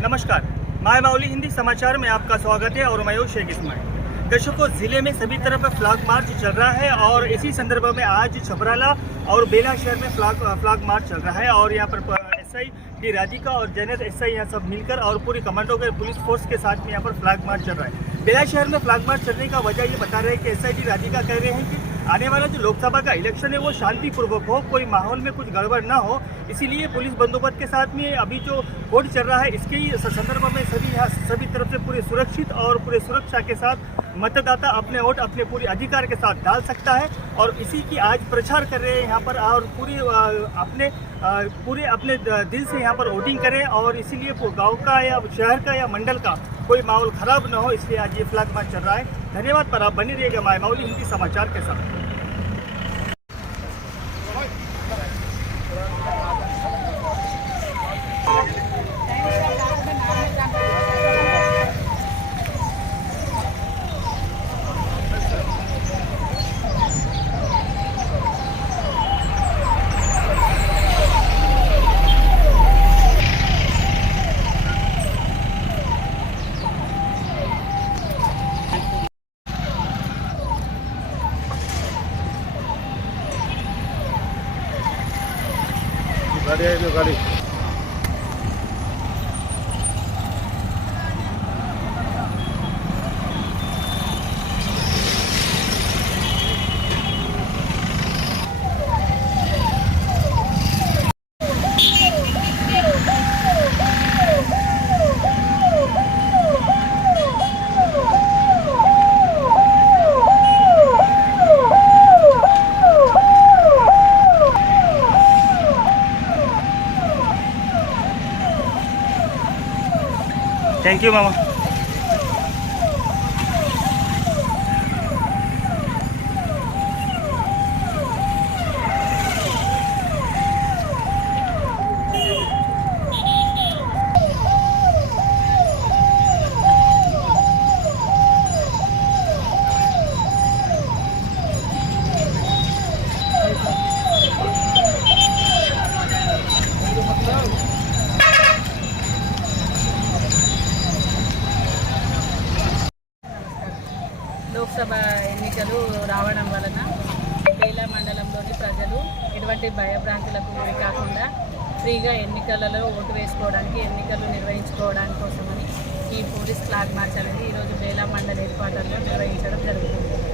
नमस्कार, माय माउली हिंदी समाचार में आपका स्वागत है और मैं हूं शेख इस्माइल। दर्शकों, जिले में सभी तरफ फ्लैग मार्च चल रहा है और इसी संदर्भ में आज छबराला और बेला शहर में फ्लैग मार्च चल रहा है और यहाँ पर एसआई डी राधिका और जैनत एसआई यहाँ सब मिलकर और पूरी कमांडो के पुलिस फोर्स के साथ में यहाँ पर फ्लैग मार्च चल रहा है। बेला शहर में फ्लैग मार्च चलने का वजह ये बता रहे हैं कि एसआई डी राधिका कह रहे हैं कि आने वाला जो लोकसभा का इलेक्शन है वो शांतिपूर्वक हो, कोई माहौल में कुछ गड़बड़ ना हो, इसीलिए पुलिस बंदोबस्त के साथ में अभी जो वोट चल रहा है इसके ही संदर्भ में सभी तरफ से पूरे सुरक्षित और पूरे सुरक्षा के साथ मतदाता अपने वोट अपने पूरे अधिकार के साथ डाल सकता है और इसी की आज प्रचार कर रहे हैं यहाँ पर और पूरे अपने दिल से यहाँ पर वोटिंग करें और इसीलिए गांव का या शहर का या मंडल का कोई माहौल खराब ना हो, इसलिए आज ये फ्लैग मार्च चल रहा है। धन्यवाद। पर आप बने रहिएगा माय माउली हिंदी समाचार के साथ। गाड़ी थैंक यू मामा। లోక్సభ ఎన్నికలు రావడం వలన బేలా మండలంలోని ప్రజలు ఎటువంటి భయభ్రాంతులకు గురి కాకుండా ఫ్రీగా ఎన్నికలలో ఓటు వేసుకోవడానికి ఎన్నికలు నిర్వహించుకోవడానికి కోసమని ఈ పోలీస్ ఫ్లాగ్ మార్చ్ అనేది ఈరోజు బేలా మండల హెడ్ క్వార్టర్లో నిర్వహించడం జరుగుతుంది।